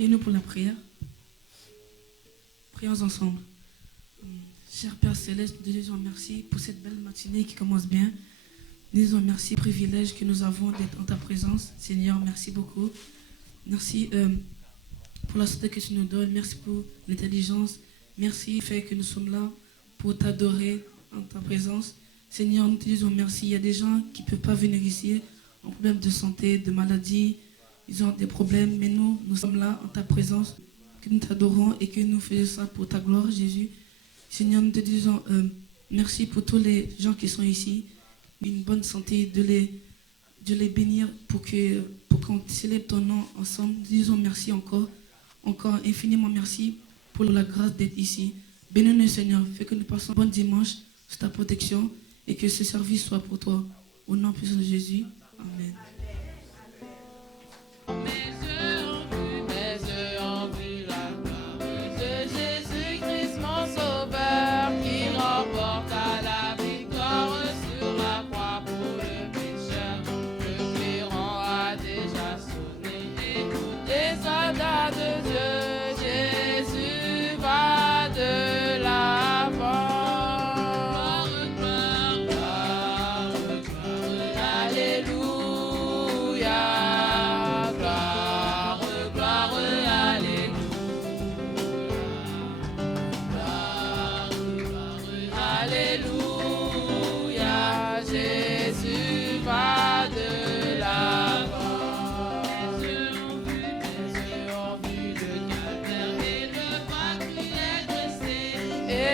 Priez-nous pour la prière. Prions ensemble. Cher Père Céleste, nous te disons merci pour cette belle matinée qui commence bien. Nous disons merci pour le privilège que nous avons d'être en ta présence. Seigneur, merci beaucoup. Merci pour la santé que tu nous donnes. Merci pour l'intelligence. Merci du fait que nous sommes là pour t'adorer en ta présence. Seigneur, nous te disons merci. Il y a des gens qui ne peuvent pas venir ici en problème de santé, de maladie. Ils ont des problèmes, mais nous sommes là en ta présence, que nous t'adorons et que nous faisons ça pour ta gloire, Jésus. Seigneur, nous te disons merci pour tous les gens qui sont ici, une bonne santé, de les bénir pour qu'on célèbre ton nom ensemble. Nous te disons merci encore infiniment merci pour la grâce d'être ici. Bénis-nous, Seigneur, fais que nous passons un bon dimanche sous ta protection et que ce service soit pour toi. Au nom puissant de Jésus, Amen.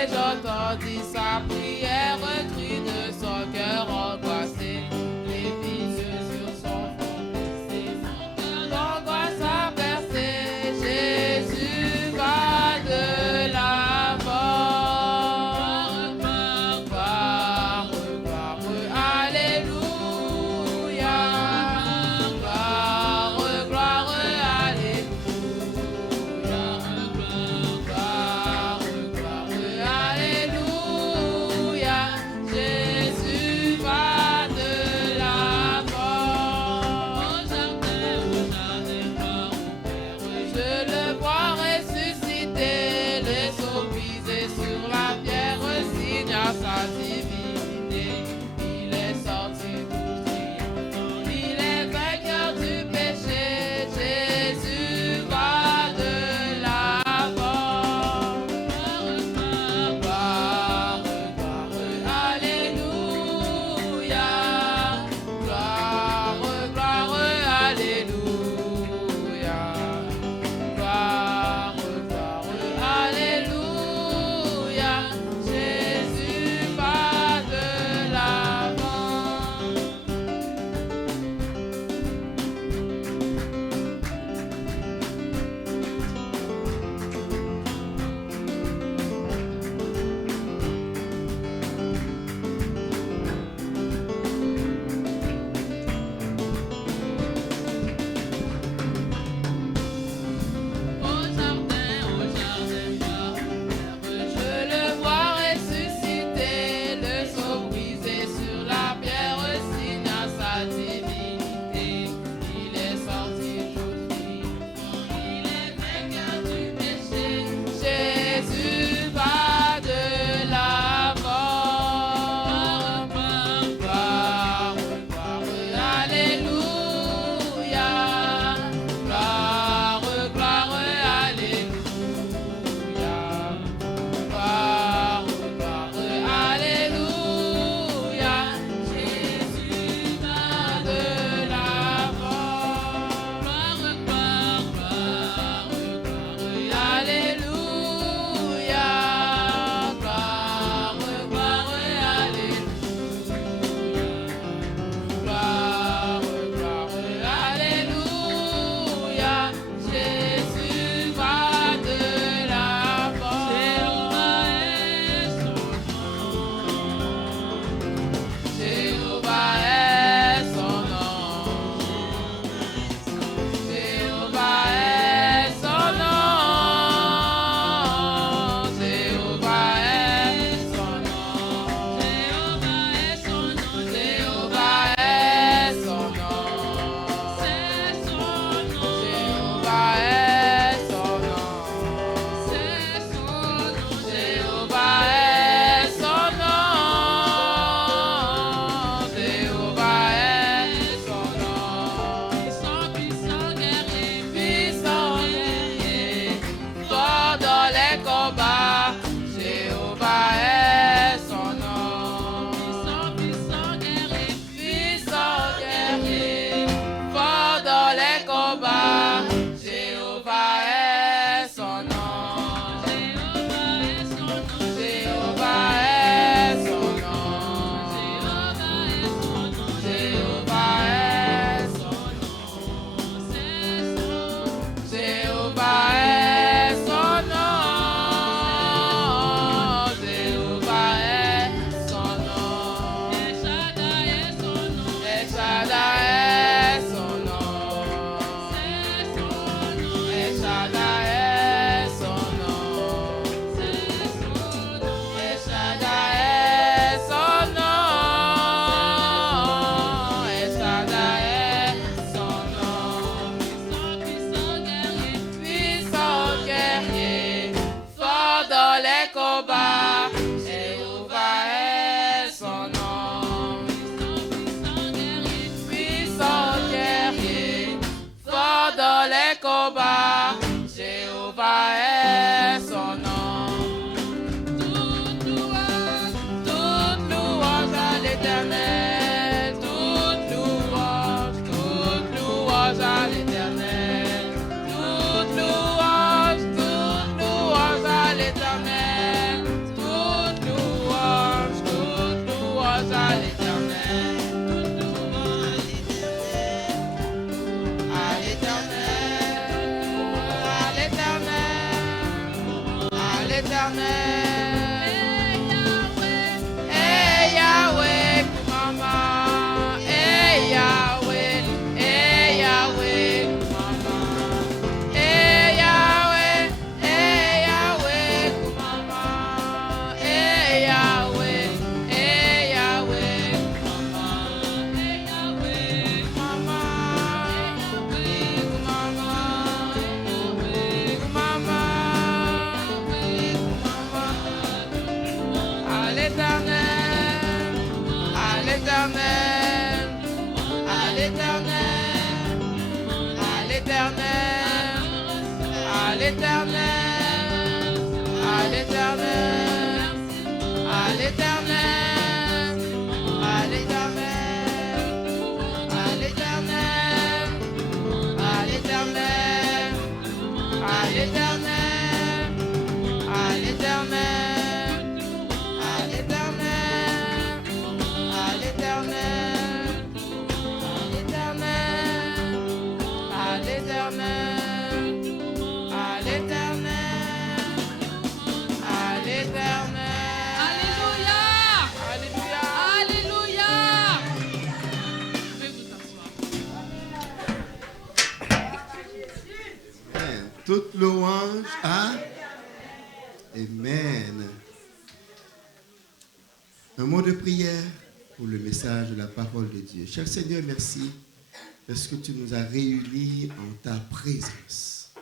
J'entendis sa prière, cri de son cœur angoissé. Les yeux sur son front, son cœur d'angoisse a percé. Jésus va de l'avant. Gloire, gloire, alléluia. Gloire, gloire, alléluia. Alléluia, Toute louange à Amen. Un mot de prière pour le message de la parole de Dieu. Cher Seigneur, merci parce que tu nous as réunis en ta présence.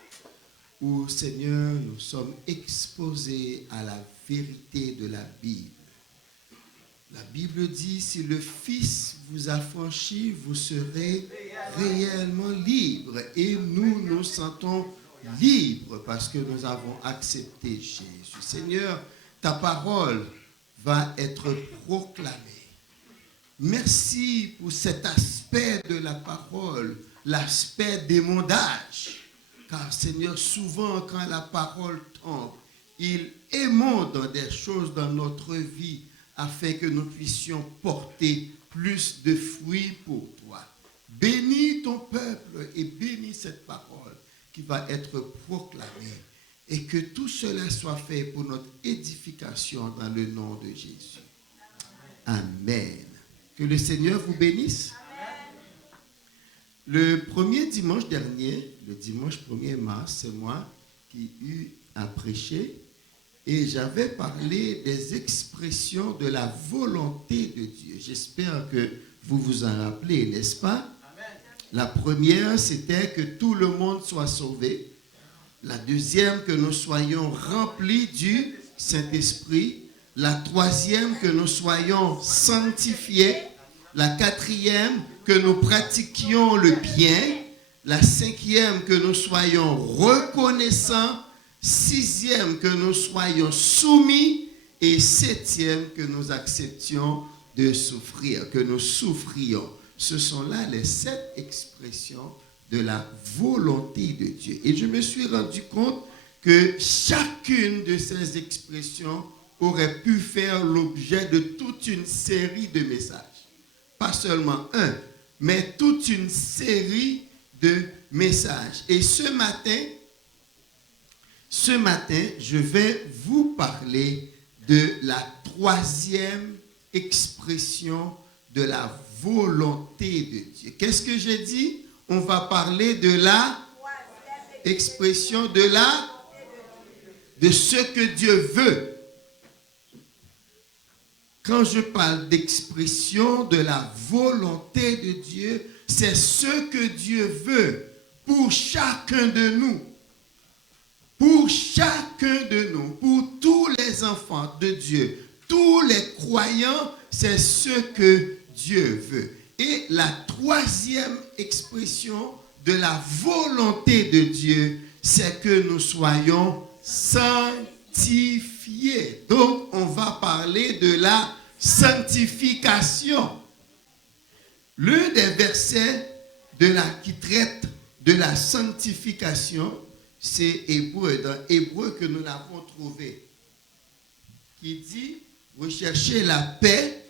Où, Seigneur, nous sommes exposés à la vérité de la Bible. La Bible dit, si le Fils vous affranchit, vous serez réellement libres. Et nous nous sentons libres parce que nous avons accepté Jésus. Seigneur, ta parole va être proclamée. Merci pour cet aspect de la parole, l'aspect d'émondage. Car Seigneur, souvent quand la parole tombe, il émonde des choses dans notre vie afin que nous puissions porter plus de fruits pour toi. Bénis ton peuple et bénis cette parole qui va être proclamée. Et que tout cela soit fait pour notre édification dans le nom de Jésus. Amen. Que le Seigneur vous bénisse. Le premier dimanche dernier, le dimanche 1er mars, c'est moi qui ai eu à prêcher et j'avais parlé des expressions de la volonté de Dieu. J'espère que vous vous en rappelez, n'est-ce pas? La première, c'était que tout le monde soit sauvé. La deuxième, que nous soyons remplis du Saint-Esprit. La troisième, que nous soyons sanctifiés. La quatrième, que nous pratiquions le bien. La cinquième, que nous soyons reconnaissants. Sixième, que nous soyons soumis. Et septième, que nous acceptions de souffrir, que nous souffrions. Ce sont là les 7 expressions de la volonté de Dieu. Et je me suis rendu compte que chacune de ces expressions aurait pu faire l'objet de toute une série de messages. Pas seulement un, mais toute une série de messages. Et ce matin, je vais vous parler de la troisième expression de la volonté de Dieu. Qu'est-ce que j'ai dit? On va parler de la expression de ce que Dieu veut. Quand je parle d'expression de la volonté de Dieu, c'est ce que Dieu veut pour chacun de nous. Pour chacun de nous, pour tous les enfants de Dieu, tous les croyants, c'est ce que Dieu veut. Et la troisième expression de la volonté de Dieu, c'est que nous soyons sanctifiés. Donc, on va parler de la sanctification. L'un des versets qui traite de la sanctification, c'est Hébreu, dans Hébreu que nous l'avons trouvé, qui dit, recherchez la paix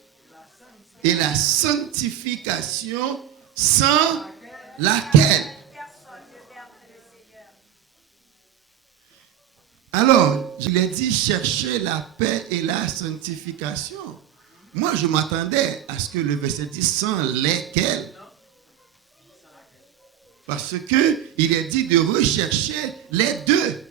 et la sanctification sans laquelle. Alors, il a dit chercher la paix et la sanctification. Moi, je m'attendais à ce que le verset dise sans lesquels. Parce qu'il est dit de rechercher les deux.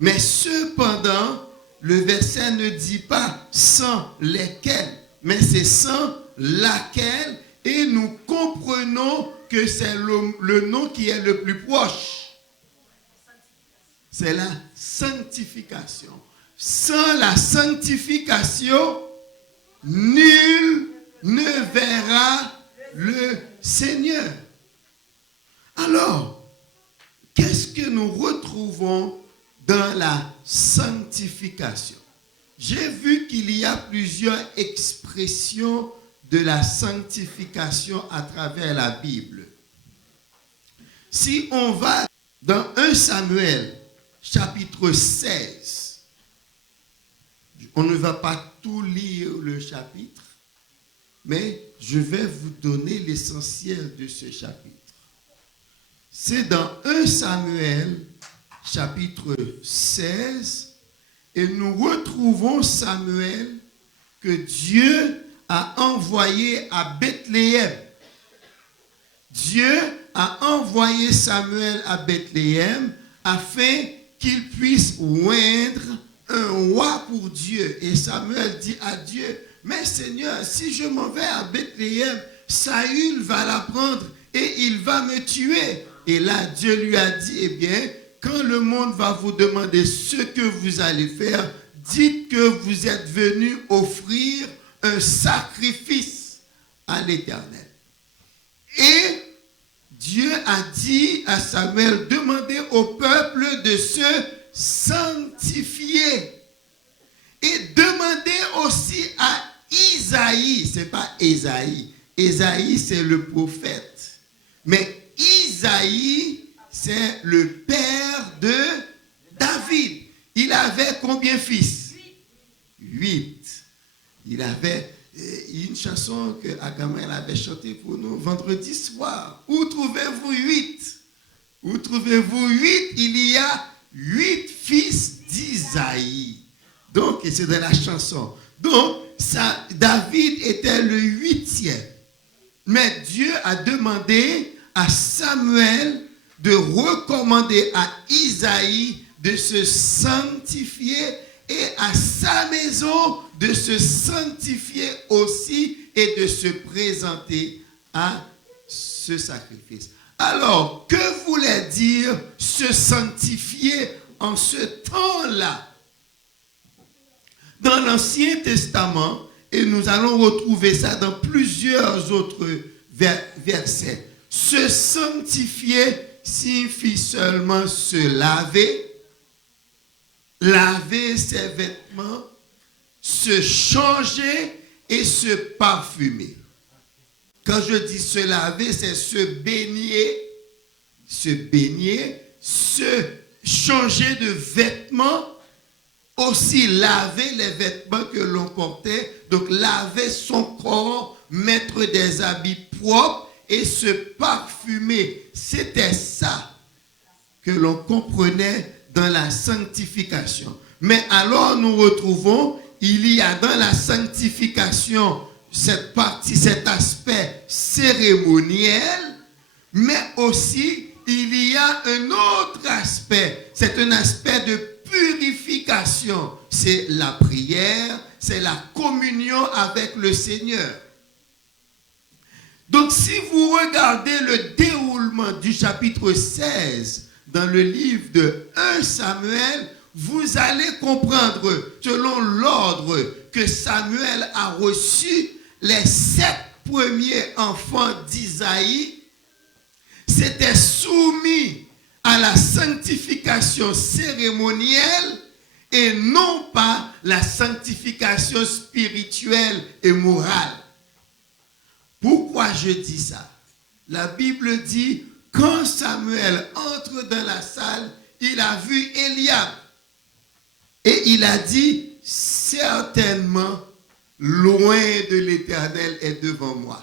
Mais cependant, le verset ne dit pas sans lesquels, mais c'est sans laquelle. Et nous comprenons que c'est le nom qui est le plus proche. C'est la sanctification. Sans la sanctification, nul ne verra le Seigneur. Alors, qu'est-ce que nous retrouvons dans la sanctification? J'ai vu qu'il y a plusieurs expressions de la sanctification à travers la Bible. Si on va dans 1 Samuel, chapitre 16, on ne va pas tout lire le chapitre, mais je vais vous donner l'essentiel de ce chapitre. C'est dans 1 Samuel, chapitre 16, et nous retrouvons Samuel que Dieu a envoyé à Bethléem. Dieu a envoyé Samuel à Bethléem afin qu'il puisse oindre un roi pour Dieu. Et Samuel dit à Dieu, mais Seigneur, si je m'en vais à Bethléem, Saül va la prendre et il va me tuer. Et là, Dieu lui a dit, eh bien, quand le monde va vous demander ce que vous allez faire, dites que vous êtes venu offrir un sacrifice à l'Éternel. Et Dieu a dit à Samuel, demandez au peuple de se sanctifier. Et demandez aussi à Isaïe, c'est pas Ésaïe. Ésaïe, c'est le prophète. Mais Isaïe, c'est le père de David. Il avait combien de fils? 8. Il avait une chanson que Agamel avait chantée pour nous vendredi soir. Où trouvez-vous 8? Où trouvez-vous 8? Il y a 8 fils d'Isaïe. Donc, c'est de la chanson. Donc, David était le 8e. Mais Dieu a demandé à Samuel de recommander à Isaïe de se sanctifier et à sa maison de se sanctifier aussi et de se présenter à ce sacrifice. Alors, que voulait dire se sanctifier en ce temps-là? Dans l'Ancien Testament, et nous allons retrouver ça dans plusieurs autres versets, se sanctifier signifie seulement se laver, laver ses vêtements, se changer et se parfumer. Quand je dis se laver, c'est se baigner, se changer de vêtements, aussi laver les vêtements que l'on portait, donc laver son corps, mettre des habits propres et se parfumer. C'était ça que l'on comprenait dans la sanctification. Mais alors nous retrouvons, il y a dans la sanctification cette partie, cet aspect cérémoniel, mais aussi il y a un autre aspect, c'est un aspect de purification. C'est la prière, c'est la communion avec le Seigneur. Donc si vous regardez le déroulement du chapitre 16 dans le livre de 1 Samuel, vous allez comprendre, selon l'ordre que Samuel a reçu, les 7 premiers enfants d'Isaïe s'étaient soumis à la sanctification cérémonielle et non pas la sanctification spirituelle et morale. Pourquoi je dis ça? La Bible dit, quand Samuel entre dans la salle, il a vu Eliab. Et il a dit, certainement, loin de l'Éternel est devant moi.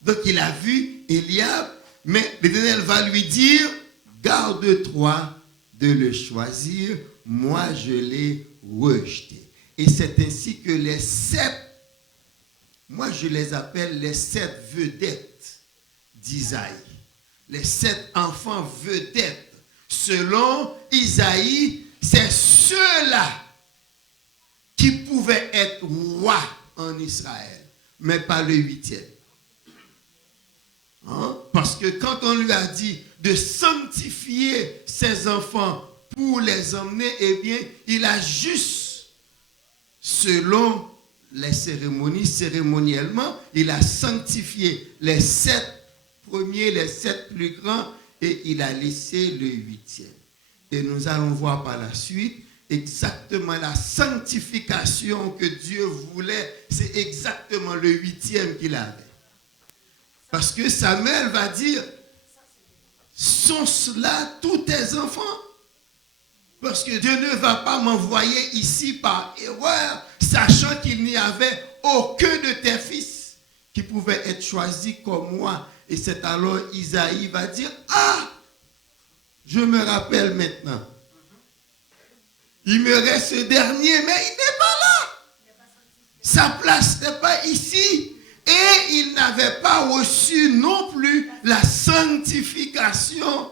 Donc il a vu Eliab, mais l'Éternel va lui dire, garde-toi de le choisir, moi je l'ai rejeté. Et c'est ainsi que les 7, moi je les appelle les 7 vedettes d'Isaïe. Les 7 enfants vedettes. Selon Isaïe, c'est ceux-là qui pouvaient être rois en Israël, mais pas le 8e. Parce que quand on lui a dit de sanctifier ses enfants pour les emmener, eh bien, il a juste, selon les cérémonies, cérémoniellement, il a sanctifié les 7 premiers, les 7 plus grands, et il a laissé le 8e. Et nous allons voir par la suite exactement la sanctification que Dieu voulait, c'est exactement le 8e qu'il avait. Parce que Samuel va dire, sont cela tous tes enfants? Parce que Dieu ne va pas m'envoyer ici par erreur, sachant qu'il n'y avait aucun de tes fils qui pouvait être choisi comme moi. Et c'est alors Isaïe va dire, ah, je me rappelle maintenant. Il me reste ce dernier, mais il n'est pas là. Sa place n'est pas ici. Et il n'avait pas reçu non plus la sanctification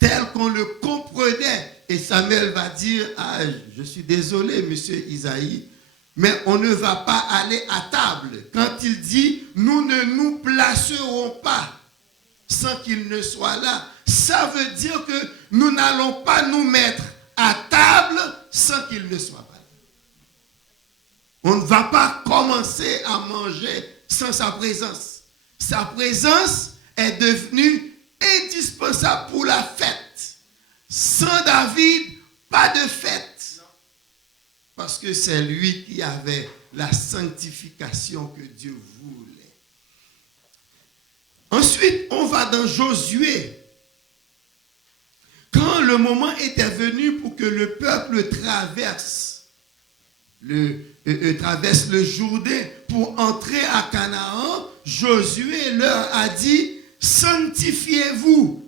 telle qu'on le comprenait. Et Samuel va dire, ah, je suis désolé, monsieur Isaïe, mais on ne va pas aller à table. Quand il dit, nous ne nous placerons pas sans qu'il ne soit là, ça veut dire que nous n'allons pas nous mettre à table sans qu'il ne soit pas là. On ne va pas commencer à manger sans sa présence. Sa présence est devenue indispensable pour la fête. Sans David, pas de fête. Parce que c'est lui qui avait la sanctification que Dieu voulait. Ensuite, on va dans Josué. Quand le moment était venu pour que le peuple traverse le Jourdain pour entrer à Canaan, Josué leur a dit, sanctifiez-vous,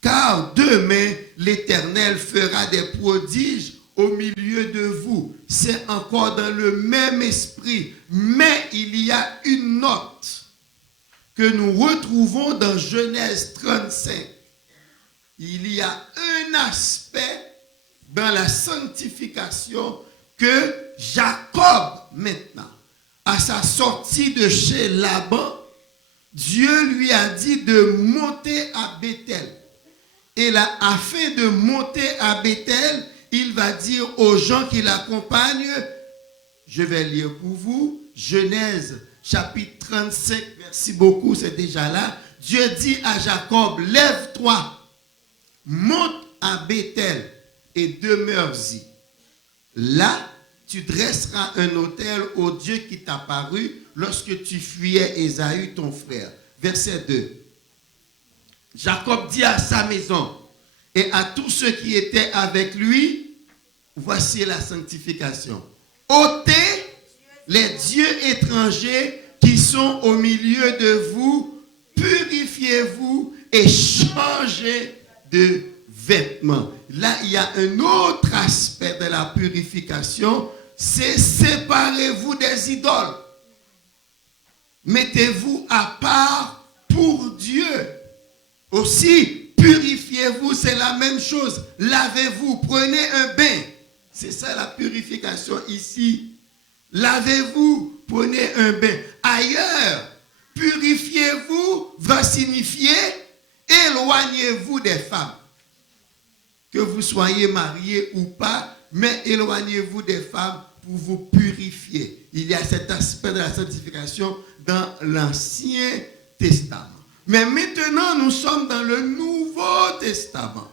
car demain l'Éternel fera des prodiges au milieu de vous. C'est encore dans le même esprit, mais il y a une note que nous retrouvons dans Genèse 35. Il y a un aspect dans la sanctification que Jacob, maintenant, à sa sortie de chez Laban, Dieu lui a dit de monter à Béthel. Et là, afin de monter à Béthel, il va dire aux gens qui l'accompagnent, je vais lire pour vous, Genèse chapitre 35, merci beaucoup, c'est déjà là. Dieu dit à Jacob, lève-toi, monte à Béthel et demeure-y. Là, tu dresseras un autel au Dieu qui t'a paru lorsque tu fuyais Ésaü, ton frère. Verset 2. Jacob dit à sa maison et à tous ceux qui étaient avec lui, voici la sanctification. Ôtez les dieux étrangers qui sont au milieu de vous, purifiez-vous et changez de vêtements. Là, il y a un autre aspect de la purification, c'est séparez-vous des idoles. Mettez-vous à part pour Dieu. Aussi, purifiez-vous, c'est la même chose. Lavez-vous, prenez un bain. C'est ça la purification ici. Lavez-vous, prenez un bain. Ailleurs, purifiez-vous va signifier éloignez-vous des femmes. Que vous soyez mariés ou pas, mais éloignez-vous des femmes pour vous purifier. Il y a cet aspect de la sanctification dans l'Ancien Testament. Mais maintenant, nous sommes dans le Nouveau Testament.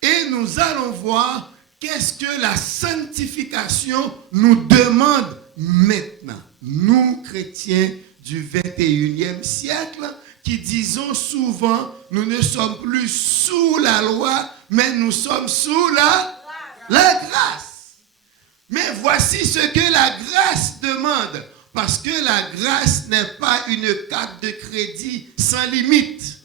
Et nous allons voir qu'est-ce que la sanctification nous demande maintenant. Nous, chrétiens du 21e siècle, qui disons souvent, nous ne sommes plus sous la loi, mais nous sommes sous la grâce. Mais voici ce que la grâce demande. Parce que la grâce n'est pas une carte de crédit sans limite.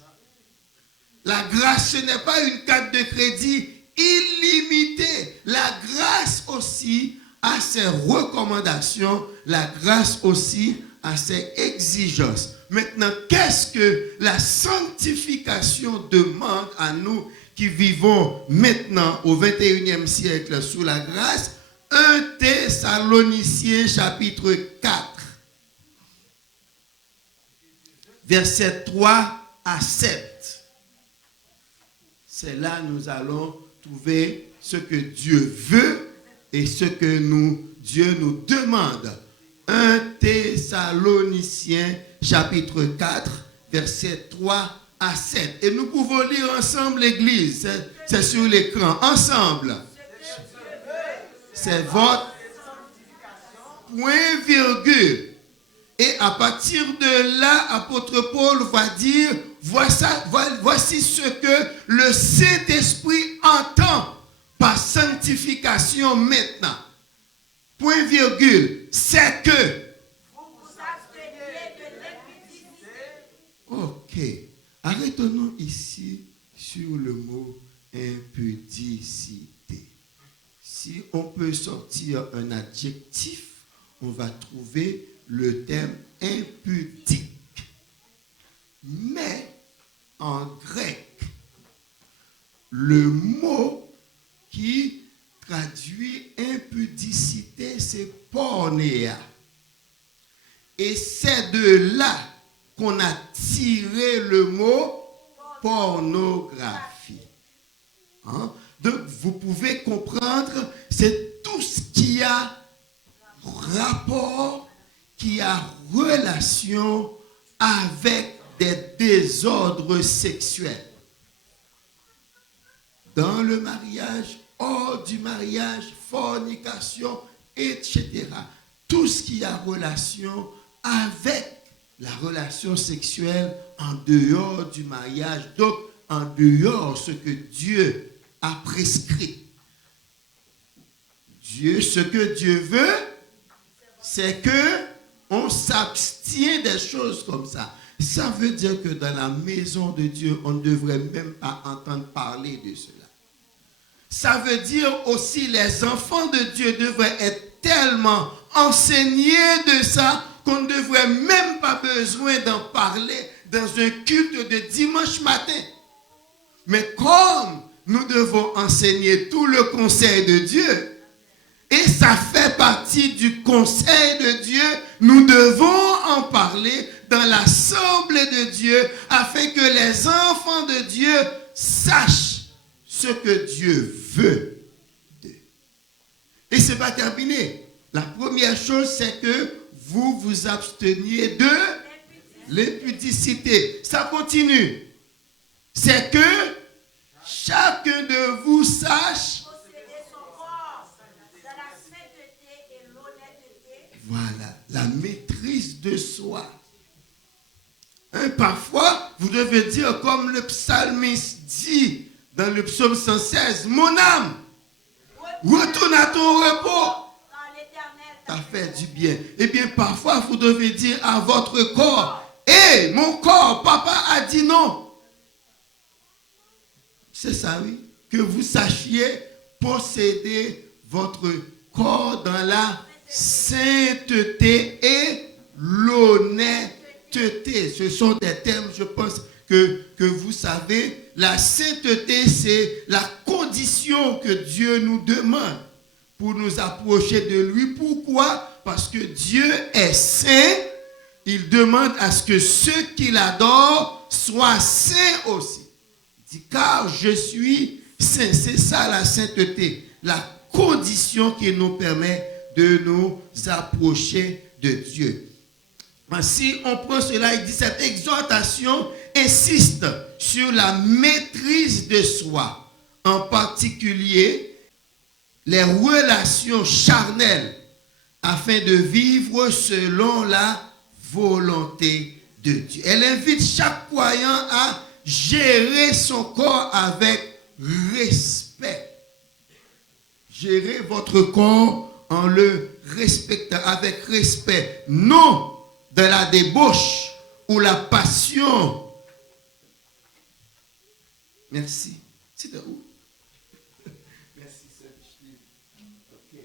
La grâce, ce n'est pas une carte de crédit illimitée. La grâce aussi a ses recommandations. La grâce aussi a ses exigences. Maintenant, qu'est-ce que la sanctification demande à nous qui vivons maintenant au 21e siècle sous la grâce? 1 Thessaloniciens chapitre 4, versets 3 à 7. C'est là que nous allons trouver ce que Dieu veut et ce que Dieu nous demande. 1 Thessaloniciens chapitre 4, versets 3 à 7. Et nous pouvons lire ensemble l'Église. C'est sur l'écran. Ensemble. C'est votre point virgule. Et à partir de là, apôtre Paul va dire, voici ce que le Saint-Esprit entend par sanctification maintenant. Point virgule, c'est que vous abstenez de l'impudicité. Ok. Arrêtons-nous ici sur le mot impudicité. Si on peut sortir un adjectif, on va trouver le terme impudique. Mais en grec, le mot qui traduit impudicité, c'est pornéa. Et c'est de là qu'on a tiré le mot pornographie. Hein? Donc, vous pouvez comprendre, c'est tout ce qui a rapport, qui a relation avec des désordres sexuels. Dans le mariage, hors du mariage, fornication, etc. Tout ce qui a relation avec la relation sexuelle en dehors du mariage, donc en dehors de ce que Dieu a prescrit. Ce que Dieu veut, c'est que on s'abstient des choses comme ça. Ça veut dire que dans la maison de Dieu, on ne devrait même pas entendre parler de cela. Ça veut dire aussi les enfants de Dieu devraient être tellement enseignés de ça qu'on ne devrait même pas besoin d'en parler dans un culte de dimanche matin. Mais comme nous devons enseigner tout le conseil de Dieu, et ça fait partie du conseil de Dieu, nous devons en parler dans l'assemblée de Dieu afin que les enfants de Dieu sachent ce que Dieu veut d'eux. Et ce n'est pas terminé. La première chose, c'est que vous vous absteniez de l'impudicité. Ça continue. C'est que chacun de vous sache voilà, la maîtrise de soi. Hein, parfois, vous devez dire comme le psalmiste dit dans le psaume 116, mon âme, retourne à ton repos. Ça fait du bien. Eh bien, parfois, vous devez dire à votre corps, hé, mon corps, papa a dit non. C'est ça, oui. Que vous sachiez posséder votre corps dans la sainteté et l'honnêteté. Ce sont des termes, je pense, que vous savez. La sainteté, c'est la condition que Dieu nous demande pour nous approcher de lui. Pourquoi? Parce que Dieu est saint. Il demande à ce que ceux qui l'adorent soient saints aussi. Il dit, car je suis saint. C'est ça la sainteté. La condition qui nous permet de nous approcher de Dieu. Si on prend cela, il dit cette exhortation insiste sur la maîtrise de soi, en particulier les relations charnelles, afin de vivre selon la volonté de Dieu. Elle invite chaque croyant à gérer son corps avec respect. Gérez votre corps en le respectant, avec respect, non de la débauche ou la passion Merci. C'était où? Merci, ok.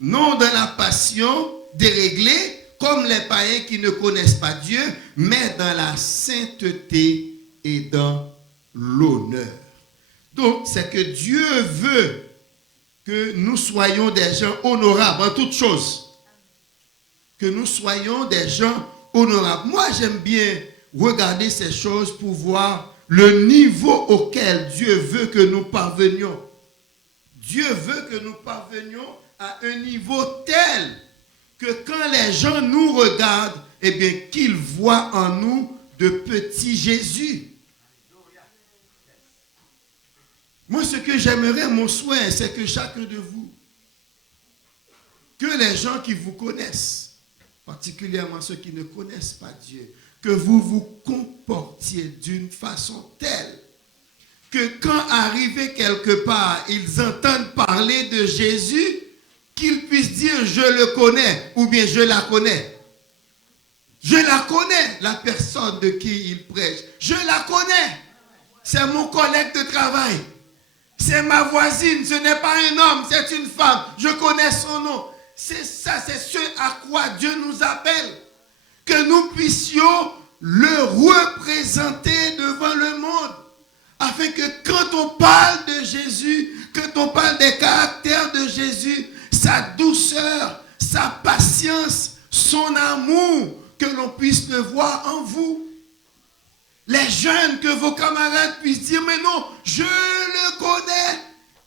Non dans la passion déréglée, comme les païens qui ne connaissent pas Dieu, mais dans la sainteté et dans l'honneur. Donc, c'est que Dieu veut que nous soyons des gens honorables en toutes choses. Que nous soyons des gens honorables. Moi, j'aime bien regarder ces choses pour voir le niveau auquel Dieu veut que nous parvenions. Dieu veut que nous parvenions à un niveau tel que quand les gens nous regardent, eh bien, qu'ils voient en nous de petits Jésus. Moi, ce que j'aimerais, mon souhait, c'est que chacun de vous, que les gens qui vous connaissent, particulièrement ceux qui ne connaissent pas Dieu, que vous vous comportiez d'une façon telle que quand arrivés quelque part, ils entendent parler de Jésus, qu'ils puissent dire « je le connais » ou bien « je la connais ». Je la connais, la personne de qui il prêche. Je la connais. C'est mon collègue de travail. C'est ma voisine. Ce n'est pas un homme, c'est une femme. Je connais son nom. C'est ça, c'est ce à quoi Dieu nous appelle. Que nous puissions le représenter devant le monde. Afin que quand on parle de Jésus, quand on parle des caractères de Jésus, sa douceur, sa patience, son amour, que l'on puisse le voir en vous. Les jeunes, que vos camarades puissent dire, mais non, je le connais.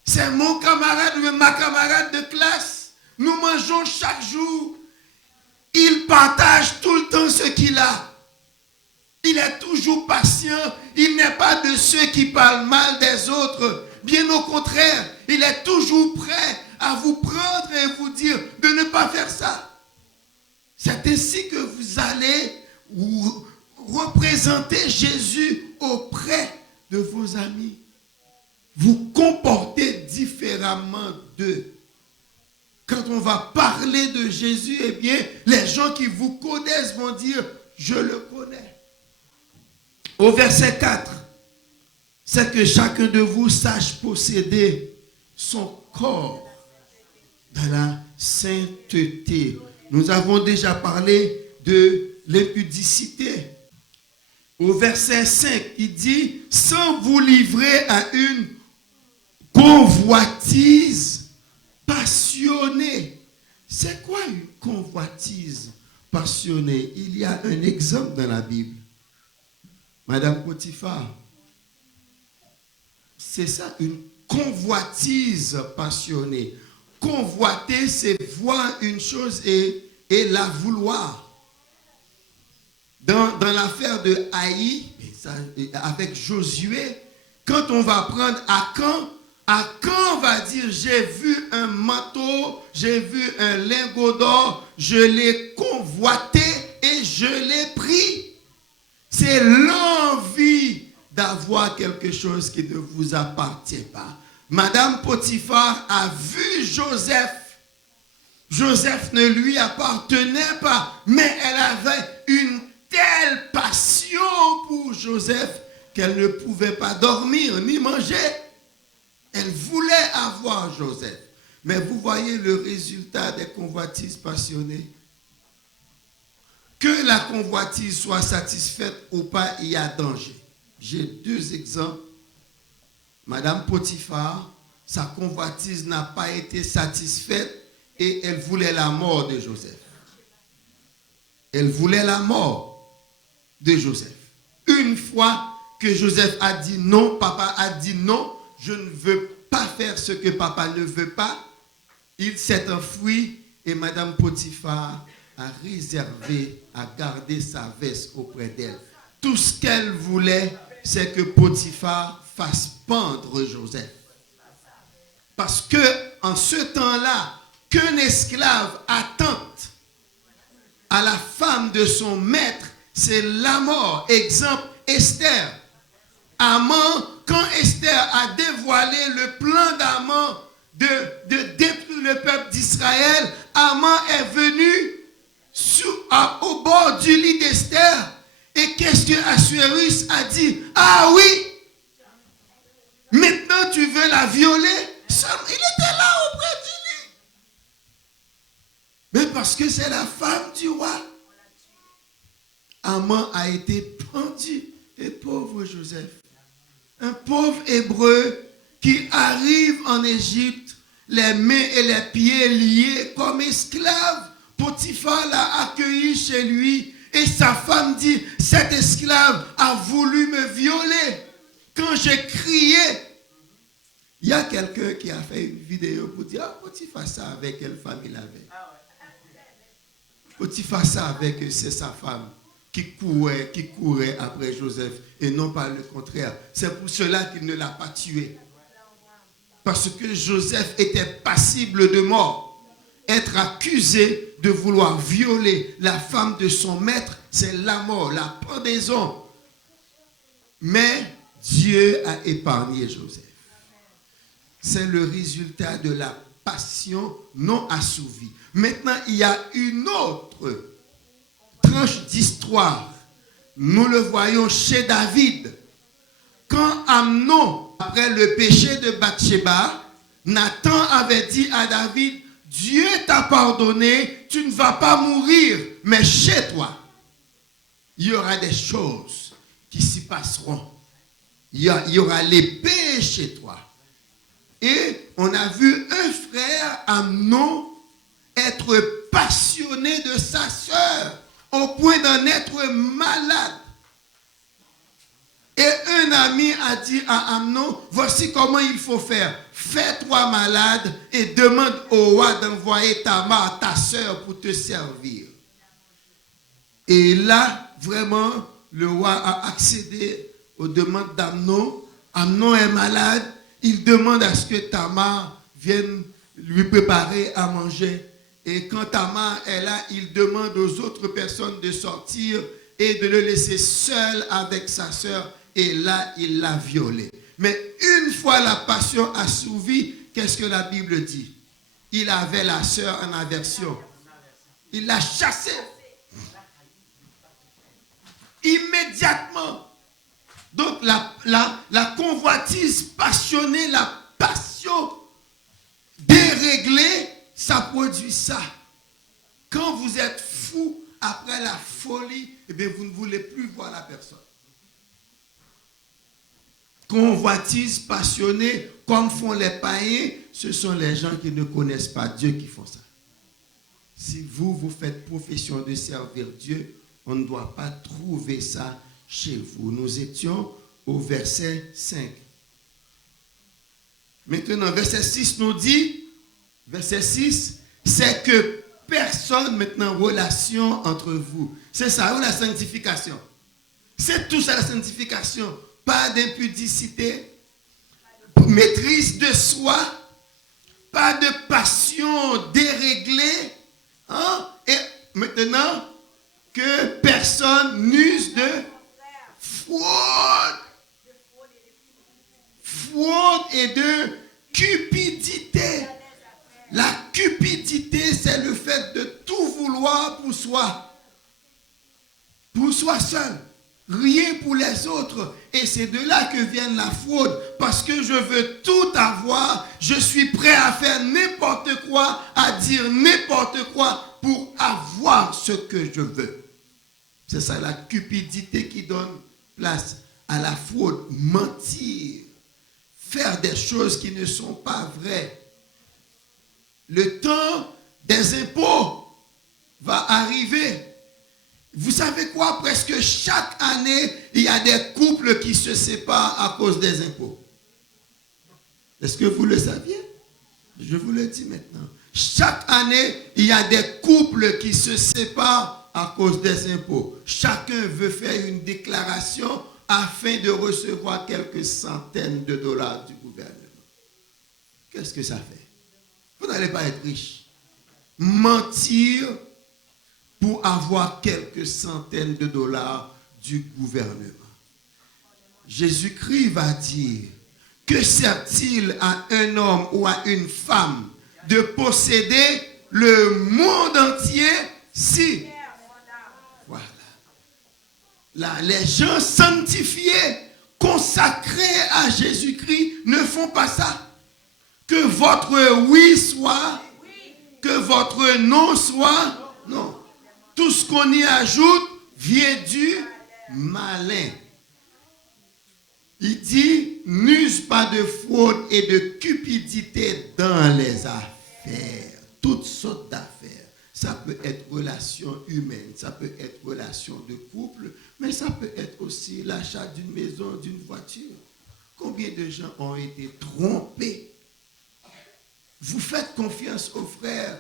C'est mon camarade ou ma camarade de classe. Nous mangeons chaque jour. Il partage tout le temps ce qu'il a. Il est toujours patient. Il n'est pas de ceux qui parlent mal des autres. Bien au contraire, il est toujours prêt à vous prendre et vous dire de ne pas faire ça. C'est ainsi que vous allez représenter Jésus auprès de vos amis. Vous comportez différemment d'eux. Quand on va parler de Jésus, eh bien, les gens qui vous connaissent vont dire « je le connais ». Au verset 4, c'est que chacun de vous sache posséder son corps dans la sainteté. Nous avons déjà parlé de l'impudicité. Au verset 5, il dit « sans vous livrer à une convoitise passionnée ». C'est quoi une convoitise passionnée? Il y a un exemple dans la Bible. Madame Potiphar, c'est ça, une convoitise passionnée. Convoiter, c'est voir une chose et la vouloir. Dans l'affaire de Haï, avec Josué, quand on va prendre Akan va dire, j'ai vu un manteau, j'ai vu un lingot d'or, je l'ai convoité et je l'ai pris. C'est l'envie d'avoir quelque chose qui ne vous appartient pas. Madame Potiphar a vu Joseph. Joseph ne lui appartenait pas, mais elle avait une telle passion pour Joseph qu'elle ne pouvait pas dormir ni manger. Elle voulait avoir Joseph. Mais vous voyez le résultat des convoitises passionnées. Que la convoitise soit satisfaite ou pas, il y a danger. J'ai deux exemples. Madame Potiphar, sa convoitise n'a pas été satisfaite et elle voulait la mort de Joseph. Elle voulait la mort de Joseph. Une fois que Joseph a dit non, papa a dit non, je ne veux pas faire ce que papa ne veut pas, il s'est enfui et Madame Potiphar a réservé, a gardé sa veste auprès d'elle. Tout ce qu'elle voulait, c'est que Potiphar fasse pendre Joseph. Parce que en ce temps-là, qu'un esclave attente à la femme de son maître, c'est la mort. Exemple, Esther. Haman, quand Esther a dévoilé le plan d'Haman de détruire le peuple d'Israël, Haman est venu au bord du lit d'Esther. Et qu'est-ce que Assuérus a dit? Ah oui, quelqu'un l'a violé, il était là auprès du lit. Mais parce que c'est la femme du roi, Haman a été pendu. Et pauvre Joseph, un pauvre hébreu qui arrive en Égypte, les mains et les pieds liés comme esclave. Potiphar l'a accueilli chez lui et sa femme dit, cet esclave a voulu me violer. Quand j'ai crié, il y a quelqu'un qui a fait une vidéo pour dire, ah, Potiphar, ça avec quelle femme il avait? Potiphar, ça avec, c'est sa femme qui courait après Joseph et non pas le contraire. C'est pour cela qu'il ne l'a pas tué. Parce que Joseph était passible de mort. Être accusé de vouloir violer la femme de son maître, c'est la mort, la pendaison. Mais Dieu a épargné Joseph. C'est le résultat de la passion non assouvie. Maintenant, il y a une autre tranche d'histoire. Nous le voyons chez David. Quand Amnon, après le péché de Bathsheba, Nathan avait dit à David, Dieu t'a pardonné, tu ne vas pas mourir, mais chez toi, il y aura des choses qui s'y passeront. Il y aura l'épée chez toi. Et on a vu un frère, Amnon, être passionné de sa sœur, au point d'en être malade. Et un ami a dit à Amnon, voici comment il faut faire. Fais-toi malade et demande au roi d'envoyer Tamar, ta sœur, pour te servir. Et là, vraiment, le roi a accédé aux demandes d'Amnon. Amnon est malade. Il demande à ce que Tamar vienne lui préparer à manger. Et quand Tamar est là, il demande aux autres personnes de sortir et de le laisser seul avec sa sœur. Et là, il l'a violée. Mais une fois la passion assouvie, qu'est-ce que la Bible dit? Il avait la sœur en aversion. Il l'a chassée. Immédiatement. Donc la convoitise passionnée, la passion déréglée, ça produit ça. Quand vous êtes fou après la folie, eh bien, vous ne voulez plus voir la personne. Convoitise passionnée, comme font les païens, ce sont les gens qui ne connaissent pas Dieu qui font ça. Si vous faites profession de servir Dieu, on ne doit pas trouver ça chez vous. Nous étions au verset 5. Maintenant, verset 6 nous dit, verset 6, c'est que personne, maintenant, relation entre vous. C'est ça, la sanctification. C'est tout ça, la sanctification. Pas d'impudicité, maîtrise de soi, pas de passion déréglée. Hein? Et maintenant, que personne n'use de fraude et de cupidité. La cupidité, c'est le fait de tout vouloir pour soi seul. Rien pour les autres. Et c'est de là que vient la fraude. Parce que je veux tout avoir. Je suis prêt à faire n'importe quoi, à dire n'importe quoi pour avoir ce que je veux. C'est ça la cupidité qui donne place à la fraude. Mentir. Faire des choses qui ne sont pas vraies. Le temps des impôts va arriver. Vous savez quoi? Presque chaque année, il y a des couples qui se séparent à cause des impôts. Est-ce que vous le saviez? Je vous le dis maintenant. Chaque année, il y a des couples qui se séparent à cause des impôts. Chacun veut faire une déclaration afin de recevoir quelques centaines de dollars du gouvernement. Qu'est-ce que ça fait? Vous n'allez pas être riche. Mentir pour avoir quelques centaines de dollars du gouvernement. Jésus-Christ va dire, que sert-il à un homme ou à une femme de posséder le monde entier si... Voilà. Là, les gens sanctifiés consacrés à Jésus-Christ ne font pas ça. Que votre oui soit, que votre non soit, non. Tout ce qu'on y ajoute vient du malin. Il dit, n'use pas de fraude et de cupidité dans les affaires. Toutes sortes d'affaires. Ça peut être relation humaine, ça peut être relation de couple, mais ça peut être aussi l'achat d'une maison, d'une voiture. Combien de gens ont été trompés? Vous faites confiance au frère,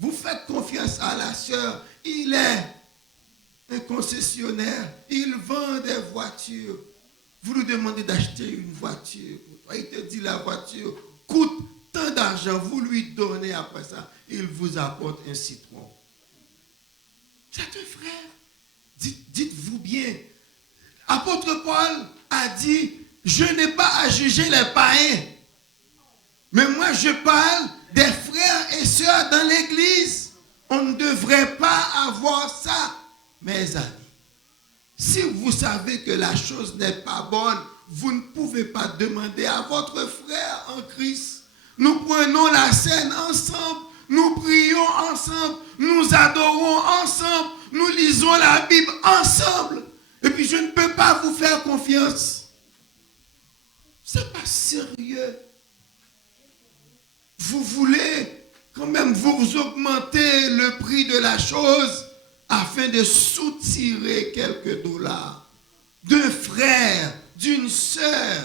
vous faites confiance à la sœur. Il est un concessionnaire, il vend des voitures. Vous lui demandez d'acheter une voiture. Il te dit la voiture coûte tant d'argent, vous lui donnez après ça, il vous apporte un citron. C'est un frère. Dites-vous bien. Apôtre Paul a dit, je n'ai pas à juger les païens. Mais moi je parle des frères et sœurs dans l'église. On ne devrait pas avoir ça, mes amis. Si vous savez que la chose n'est pas bonne, vous ne pouvez pas demander à votre frère en Christ. Nous prenons la scène ensemble, nous prions ensemble, nous adorons ensemble, nous lisons la Bible ensemble. Et puis je ne peux pas vous faire confiance. C'est pas sérieux. Vous voulez quand même vous augmenter le prix de la chose afin de soutirer quelques dollars d'un frère, d'une sœur.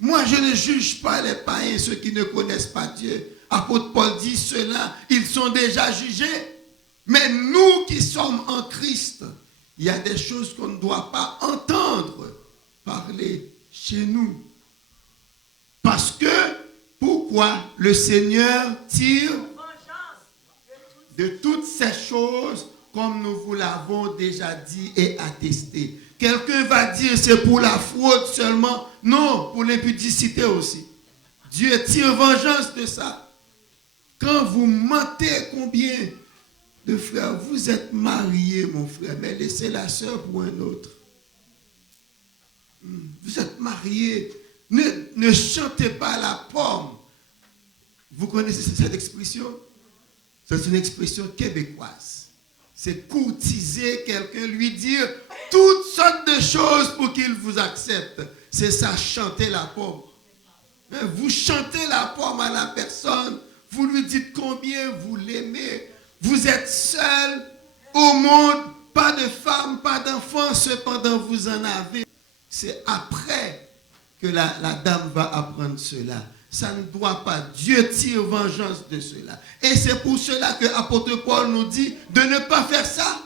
Moi, je ne juge pas les païens, ceux qui ne connaissent pas Dieu. Apôtre Paul dit cela, ils sont déjà jugés. Mais nous qui sommes en Christ, il y a des choses qu'on ne doit pas entendre parler chez nous. Parce que, pourquoi le Seigneur tire de toutes ces choses, comme nous vous l'avons déjà dit et attesté. Quelqu'un va dire c'est pour la fraude seulement. Non, pour l'impudicité aussi. Dieu tire vengeance de ça. Quand vous mentez, combien de frères, vous êtes mariés, mon frère, mais laissez la sœur pour un autre. Vous êtes mariés. Ne chantez pas la pomme. Vous connaissez cette expression? C'est une expression québécoise. C'est courtiser quelqu'un, lui dire toutes sortes de choses pour qu'il vous accepte. C'est ça, chanter la pomme. Vous chantez la pomme à la personne, vous lui dites combien vous l'aimez. Vous êtes seul au monde, pas de femme, pas d'enfant, cependant vous en avez. C'est après que la dame va apprendre cela. Ça ne doit pas. Dieu tire vengeance de cela. Et c'est pour cela que l'apôtre Paul nous dit de ne pas faire ça.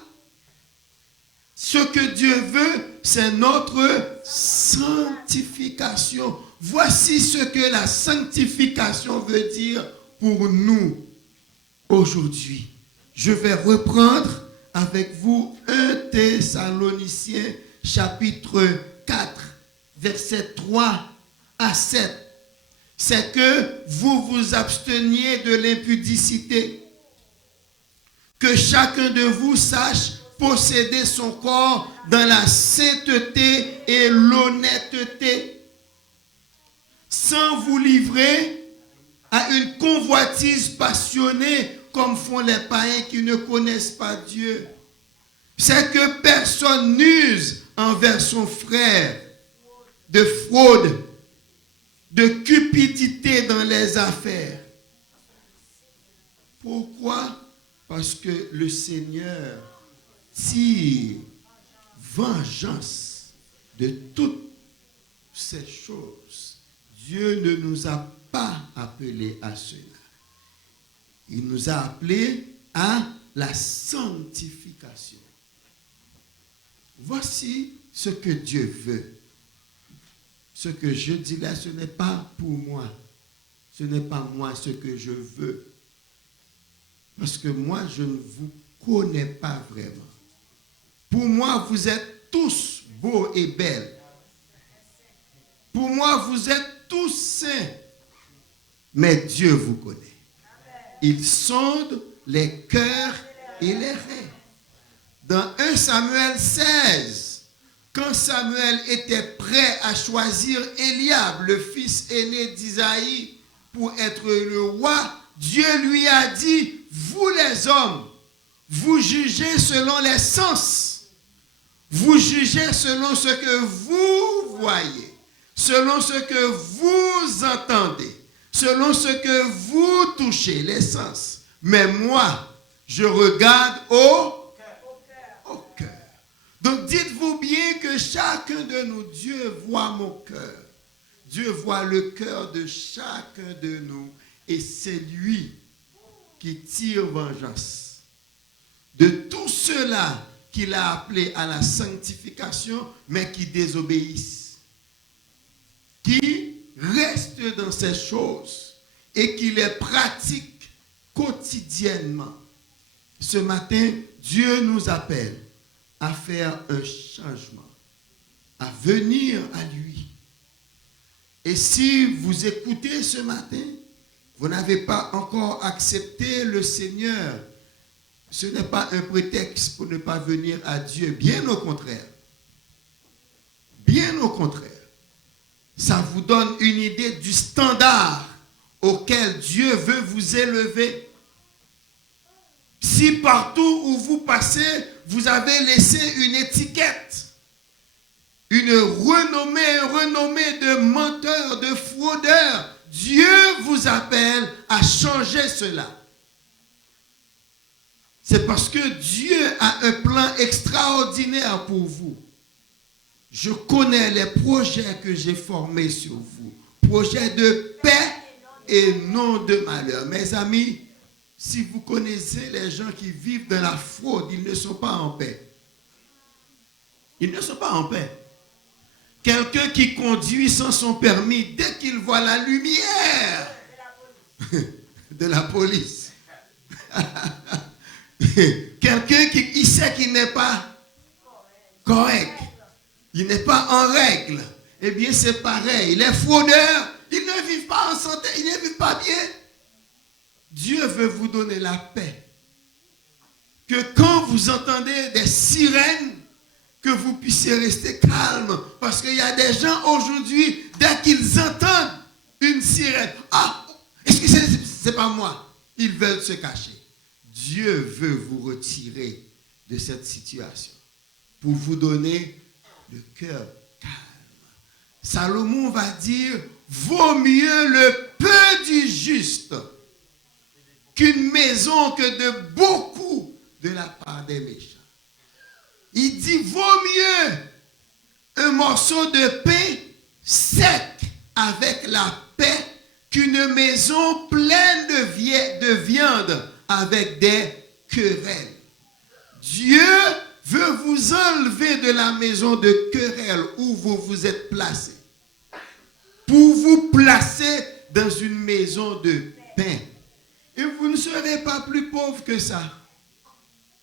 Ce que Dieu veut, c'est notre sanctification. Voici ce que la sanctification veut dire pour nous aujourd'hui. Je vais reprendre avec vous 1 Thessaloniciens chapitre 4, versets 3 à 7. C'est que vous vous absteniez de l'impudicité. Que chacun de vous sache posséder son corps dans la sainteté et l'honnêteté, sans vous livrer à une convoitise passionnée comme font les païens qui ne connaissent pas Dieu. C'est que personne n'use envers son frère de fraude, de cupidité dans les affaires. Pourquoi? Parce que le Seigneur tire vengeance de toutes ces choses. Dieu ne nous a pas appelés à cela. Il nous a appelés à la sanctification. Voici ce que Dieu veut. Ce que je dis là, ce n'est pas pour moi. Ce n'est pas moi ce que je veux. Parce que moi, je ne vous connais pas vraiment. Pour moi, vous êtes tous beaux et belles. Pour moi, vous êtes tous saints. Mais Dieu vous connaît. Il sonde les cœurs et les reins. Dans 1 Samuel 16, quand Samuel était prêt à choisir Eliab, le fils aîné d'Isaïe, pour être le roi, Dieu lui a dit, vous les hommes, vous jugez selon les sens. Vous jugez selon ce que vous voyez, selon ce que vous entendez, selon ce que vous touchez, les sens. Mais moi, je regarde au cœur. Donc dites-vous bien que chacun de nous, Dieu voit mon cœur. Dieu voit le cœur de chacun de nous. Et c'est lui qui tire vengeance de tous ceux-là qu'il a appelés à la sanctification, mais qui désobéissent, qui restent dans ces choses et qui les pratiquent quotidiennement. Ce matin, Dieu nous appelle à faire un changement, à venir à lui. Et si vous écoutez ce matin, vous n'avez pas encore accepté le Seigneur, ce n'est pas un prétexte pour ne pas venir à Dieu. Bien au contraire. Bien au contraire. Ça vous donne une idée du standard auquel Dieu veut vous élever. Si partout où vous passez, vous avez laissé une étiquette, une renommée de menteur, de fraudeur, Dieu vous appelle à changer cela. C'est parce que Dieu a un plan extraordinaire pour vous. Je connais les projets que j'ai formés sur vous. Projets de paix et non de malheur. Mes amis, si vous connaissez les gens qui vivent dans la fraude, ils ne sont pas en paix. Ils ne sont pas en paix. Quelqu'un qui conduit sans son permis, dès qu'il voit la lumière de la police, quelqu'un qui sait qu'il n'est pas correct, il n'est pas en règle, eh bien c'est pareil. Les fraudeurs, ils ne vivent pas en santé, ils ne vivent pas bien. Dieu veut vous donner la paix. Que quand vous entendez des sirènes, que vous puissiez rester calme. Parce qu'il y a des gens aujourd'hui, dès qu'ils entendent une sirène, ah, est-ce que c'est pas moi? Ils veulent se cacher. Dieu veut vous retirer de cette situation pour vous donner le cœur calme. Salomon va dire, vaut mieux le peu du juste qu'une maison que de beaucoup de la part des méchants. Il dit, vaut mieux un morceau de pain sec avec la paix qu'une maison pleine de viande avec des querelles. Dieu veut vous enlever de la maison de querelles où vous vous êtes placés pour vous placer dans une maison de pain. Et vous ne serez pas plus pauvre que ça,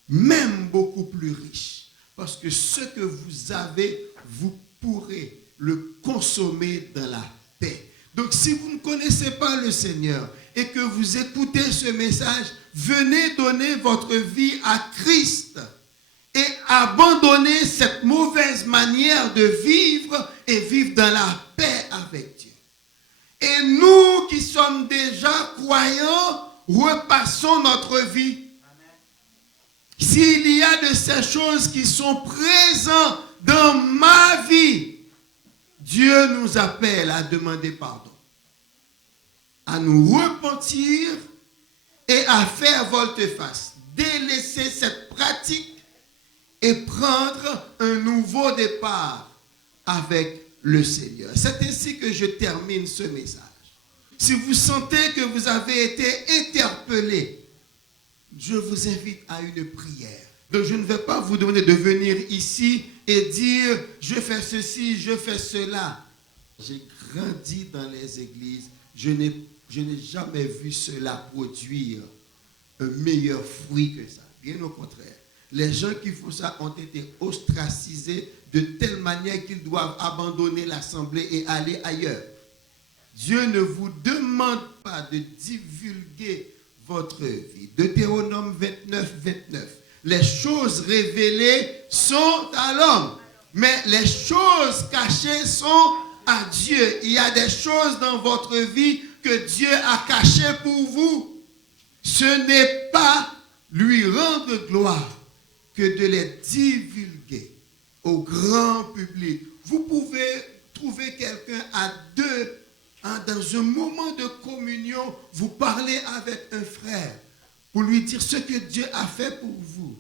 même beaucoup plus riche. Parce que ce que vous avez, vous pourrez le consommer dans la paix. Donc si vous ne connaissez pas le Seigneur et que vous écoutez ce message, venez donner votre vie à Christ et abandonner cette mauvaise manière de vivre et vivre dans la paix avec Dieu. Et nous qui sommes déjà croyants, repassons notre vie. S'il y a de ces choses qui sont présentes dans ma vie, Dieu nous appelle à demander pardon, à nous repentir et à faire volte-face, délaisser cette pratique et prendre un nouveau départ avec le Seigneur. C'est ainsi que je termine ce message. Si vous sentez que vous avez été interpellé, je vous invite à une prière. Donc je ne vais pas vous demander de venir ici et dire je fais ceci, je fais cela. J'ai grandi dans les églises. Je n'ai jamais vu cela produire un meilleur fruit que ça. Bien au contraire. Les gens qui font ça ont été ostracisés de telle manière qu'ils doivent abandonner l'assemblée et aller ailleurs. Dieu ne vous demande pas de divulguer votre vie. Deutéronome 29, 29. Les choses révélées sont à l'homme, Mais les choses cachées sont à Dieu. Il y a des choses dans votre vie que Dieu a cachées pour vous. Ce n'est pas lui rendre gloire que de les divulguer au grand public. Vous pouvez trouver quelqu'un à deux, dans un moment de communion, vous parlez avec un frère pour lui dire ce que Dieu a fait pour vous.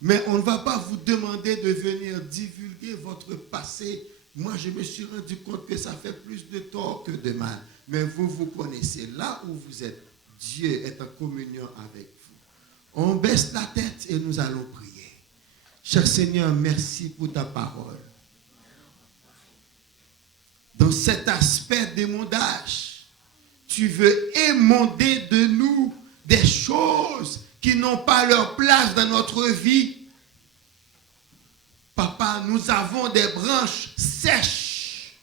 Mais on ne va pas vous demander de venir divulguer votre passé. Moi, je me suis rendu compte que ça fait plus de tort que de mal. Mais vous, vous connaissez là où vous êtes. Dieu est en communion avec vous. On baisse la tête et nous allons prier. Cher Seigneur, merci pour ta parole. Dans cet aspect d'émondage, tu veux émonder de nous des choses qui n'ont pas leur place dans notre vie. Papa, nous avons des branches sèches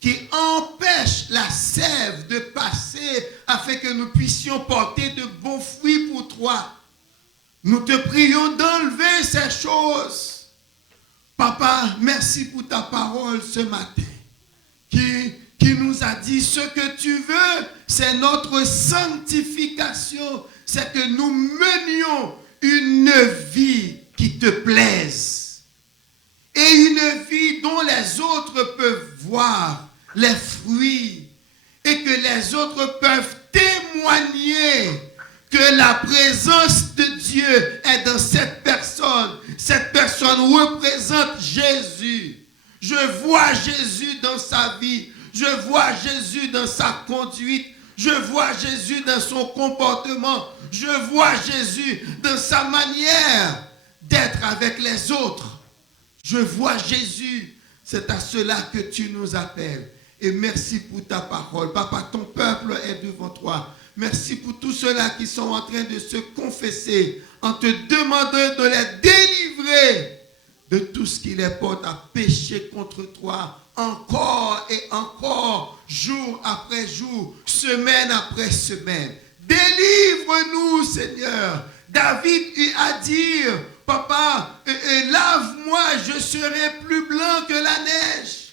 qui empêchent la sève de passer afin que nous puissions porter de bons fruits pour toi. Nous te prions d'enlever ces choses. Papa, merci pour ta parole ce matin qui nous a dit ce que tu veux, c'est notre sanctification, c'est que nous menions une vie qui te plaise et une vie dont les autres peuvent voir les fruits et que les autres peuvent témoigner que la présence de Dieu est dans cette personne. Cette personne représente Jésus. Je vois Jésus dans sa vie. Je vois Jésus dans sa conduite. Je vois Jésus dans son comportement. Je vois Jésus dans sa manière d'être avec les autres. Je vois Jésus. C'est à cela que tu nous appelles. Et merci pour ta parole. Papa, ton peuple est devant toi. Merci pour tous ceux-là qui sont en train de se confesser en te demandant de les délivrer de tout ce qui les porte à pécher contre toi encore et encore, jour après jour, semaine après semaine. Délivre-nous, Seigneur. David a dit, papa, lave-moi, je serai plus blanc que la neige.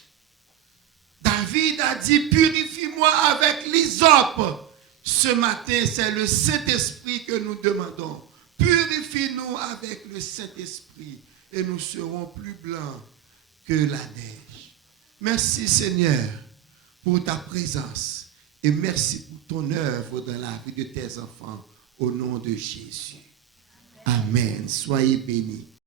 David a dit, purifie-moi avec l'hysope. Ce matin, c'est le Saint-Esprit que nous demandons. Purifie-nous avec le Saint-Esprit et nous serons plus blancs que la neige. Merci Seigneur pour ta présence et merci pour ton œuvre dans la vie de tes enfants au nom de Jésus. Amen. Soyez bénis.